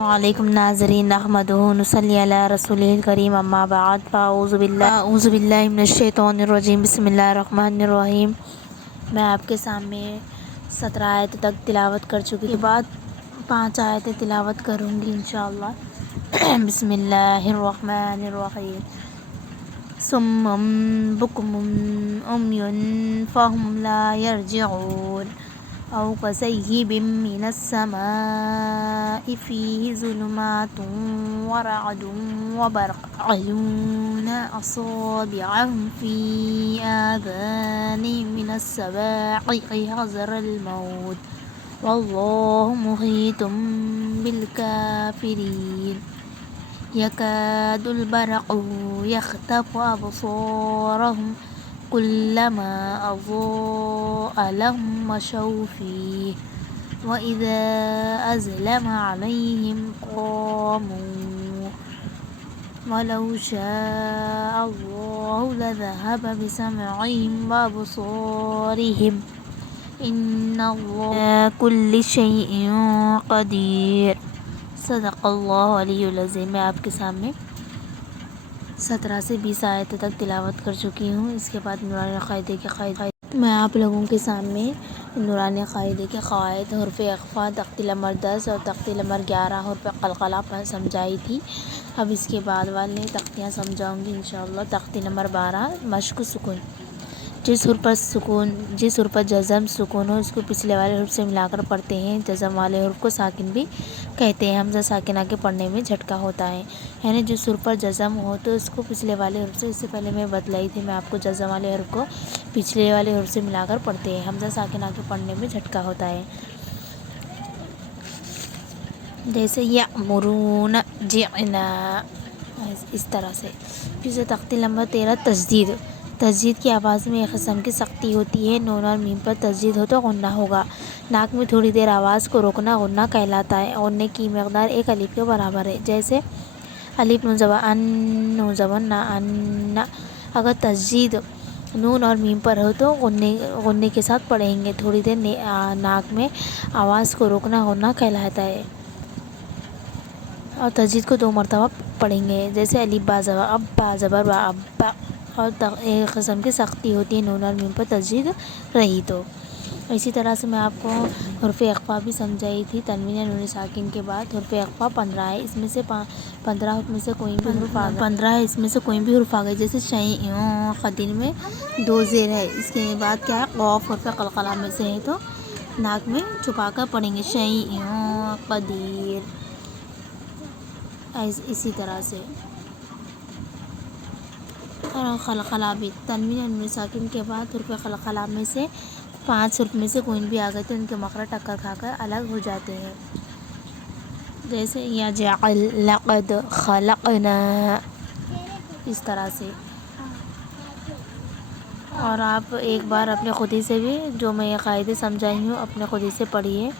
وعلیکم ناظرین نحمدہ نصلی علی رسول کریم اما بعد فاعوذ باللہ من الشیطان الرجیم بسم اللہ الرحمن الرحیم۔ میں آپ کے سامنے 17 آیت تک تلاوت کر چکی کے بعد 5 آیتیں تلاوت کروں گی انشاءاللہ۔ بسم اللہ الرحمن الرحیم۔ صم بکم عمی فہم لا یرجعون او کصیب من السماء فیہ ظلمات ورعد وبرق یضربون اصابعهم فی آذانہم من الصواعق حذر الموت واللہ محیط بالکافرین۔ یکاد البرق یخطف ابصارهم کلما اضاء لهم مشوا فیہ وإذا أظلم عليهم قاموا ولو شاء الله لذهب بسمعهم وأبصارهم إن الله على كل شيء قدیر۔ صدق اللہ علیہ العظیم۔ میں آپ کے سامنے 17 سے 20 آیتوں تک تلاوت کر چکی ہوں۔ اس کے بعد نورانی قاعدے کے قاعدے میں آپ لوگوں کے سامنے نورانی قاعدے کے قواعد حروف اخفا تختی نمبر 10 اور تختی نمبر 11 حروف قلقلہ پر سمجھائی تھی۔ اب اس کے بعد والے تختیاں سمجھاؤں گی انشاءاللہ۔ تختی نمبر 12 مشق سکون۔ جس حرف پر جزم سکون ہو اس کو پچھلے والے حرف سے ملا کر پڑھتے ہیں۔ جزم والے حرف کو ساکن بھی کہتے ہیں۔ حمزہ ساکنہ کے پڑھنے میں جھٹکا ہوتا ہے، یعنی جس حرف پر جزم ہو تو اس کو پچھلے والے حرف سے، اس سے پہلے میں بتلائی تھی میں آپ کو، جزم والے حرف کو پچھلے والے حرف سے ملا کر پڑھتے ہیں۔ حمزہ ساکنہ کے پڑھنے میں جھٹکا ہوتا ہے، جیسے یأمرون جعنا، اس طرح سے۔ پھر سے تختی نمبر 13 تشدید۔ تشدید کی آواز میں ایک قسم کی سختی ہوتی ہے۔ نون اور میم پر تشدید ہو تو غنہ ہوگا۔ ناک میں تھوڑی دیر آواز کو روکنا غنہ کہلاتا ہے۔ غنے کی مقدار ایک الف کے برابر ہے، جیسے الف نون زبر ان، نون زبر نا ان۔ اگر تشدید نون اور میم پر ہو تو غنے کے ساتھ پڑھیں گے۔ تھوڑی دیر ناک میں آواز کو روکنا غنہ کہلاتا ہے، اور تشدید کو 2 مرتبہ پڑھیں گے، جیسے الف با زبر اب، با زبر با اب با۔ اور ایک قسم کی سختی ہوتی ہے نون اور میم پر تشدید رہی تو۔ اسی طرح سے میں آپ کو حرف اخفا بھی سمجھائی تھی۔ تنوین یا نون ساکن کے بعد حرف اخفا 15 ہے، اس میں سے 15 حرف میں سے کوئی بھی حرف 15 ہے، اس میں سے کوئی بھی حرف آ گئے، جیسے شیء قدیر میں 2 زیر ہے، اس کے بعد کیا ہے قاف حرف قلقلہ میں سے ہے تو ناک میں چھپا کر پڑھیں گے، شیء قدیر۔ اسی طرح سے اور قلقلہ بھی، تنوین یا نون ساکن کے بعد حرف قلقلہ میں سے 5 حرف میں سے کوئی بھی آ گئے تو ان کے مخرج ٹکر کھا کر الگ ہو جاتے ہیں، جیسے یجعل، لقد، خلقنا، اس طرح سے۔ اور آپ ایک بار اپنے خودی سے بھی جو میں یہ قاعدے سمجھائی ہوں اپنے خودی سے پڑھیے۔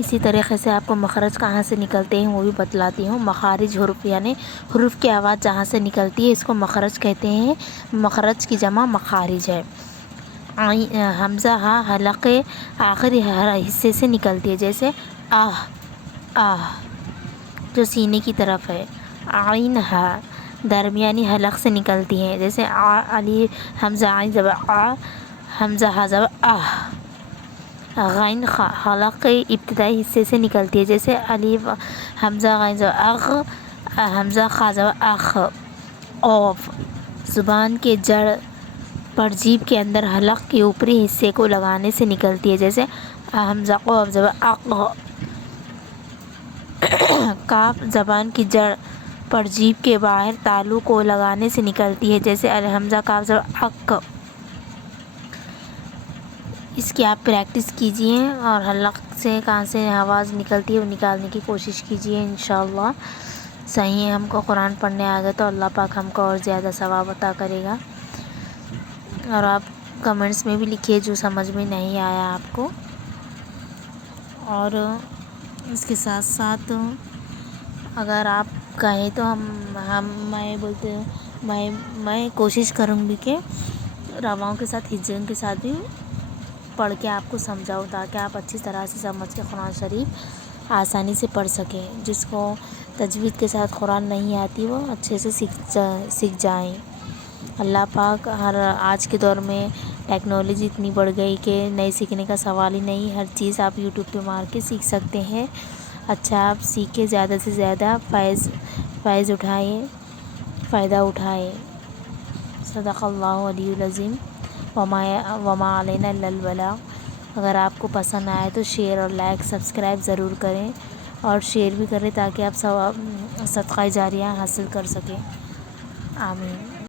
اسی طریقے سے آپ کو مخرج کہاں سے نکلتے ہیں وہ بھی بتلاتی ہوں۔ مخارج حروف یعنی حروف کی آواز جہاں سے نکلتی ہے اس کو مخرج کہتے ہیں۔ مخرج کی جمع مخارج ہے۔ حمزہ ہا حلقے آخری حصے سے نکلتی ہے، جیسے آہ، آہ جو سینے کی طرف ہے۔ عین ہا درمیانی حلق سے نکلتی ہے، جیسے علی حمزہ عین زبر آ، حمزہ ہا زبر آہ۔ غین خا حلق کے ابتدائی حصے سے نکلتی ہے، جیسے الف حمزہ غین زبر اغ، حمزہ خا زبر اخ۔ قاف زبان کے جڑ پر جیب کے اندر حلق کے اوپری حصے کو لگانے سے نکلتی ہے، جیسے حمزہ قاف زبر اق۔ کاف زبان کی جڑ پر جیب کے باہر تالو کو لگانے سے نکلتی ہے، جیسے الحمزہ کاف زبر اک۔ اس کی آپ پریکٹس کیجئے اور حلق سے کہاں سے آواز نکلتی ہے وہ نکالنے کی کوشش کیجئے انشاءاللہ۔ صحیح ہے، ہم کو قرآن پڑھنے آ گئے تو اللہ پاک ہم کو اور زیادہ ثواب عطا کرے گا۔ اور آپ کمنٹس میں بھی لکھیے جو سمجھ میں نہیں آیا آپ کو۔ اور اس کے ساتھ ساتھ اگر آپ کہیں تو میں کوشش کروں گی کہ رواؤں کے ساتھ ہجائیوں کے ساتھ بھی پڑھ کے آپ کو سمجھاؤں، تاکہ آپ اچھی طرح سے سمجھ کے قرآن شریف آسانی سے پڑھ سکیں. جس کو تجوید کے ساتھ قرآن نہیں آتی وہ اچھے سے سیکھ جائیں. اللہ پاک آج کے دور میں ٹیکنالوجی اتنی بڑھ گئی کہ نئے سیکھنے کا سوال ہی نہیں. ہر چیز آپ یوٹیوب پہ مار کے سیکھ سکتے ہیں. اچھا آپ سیکھیں، زیادہ سے زیادہ فائدہ اٹھائیں. صدق اللہ علیہ العظیم. وما علینا الا البلاغ. اگر آپ کو پسند آئے تو شیئر اور لائک سبسکرائب ضرور کریں، اور شیئر بھی کریں تاکہ آپ صدقہ جاریہ حاصل کر سکیں. آمین.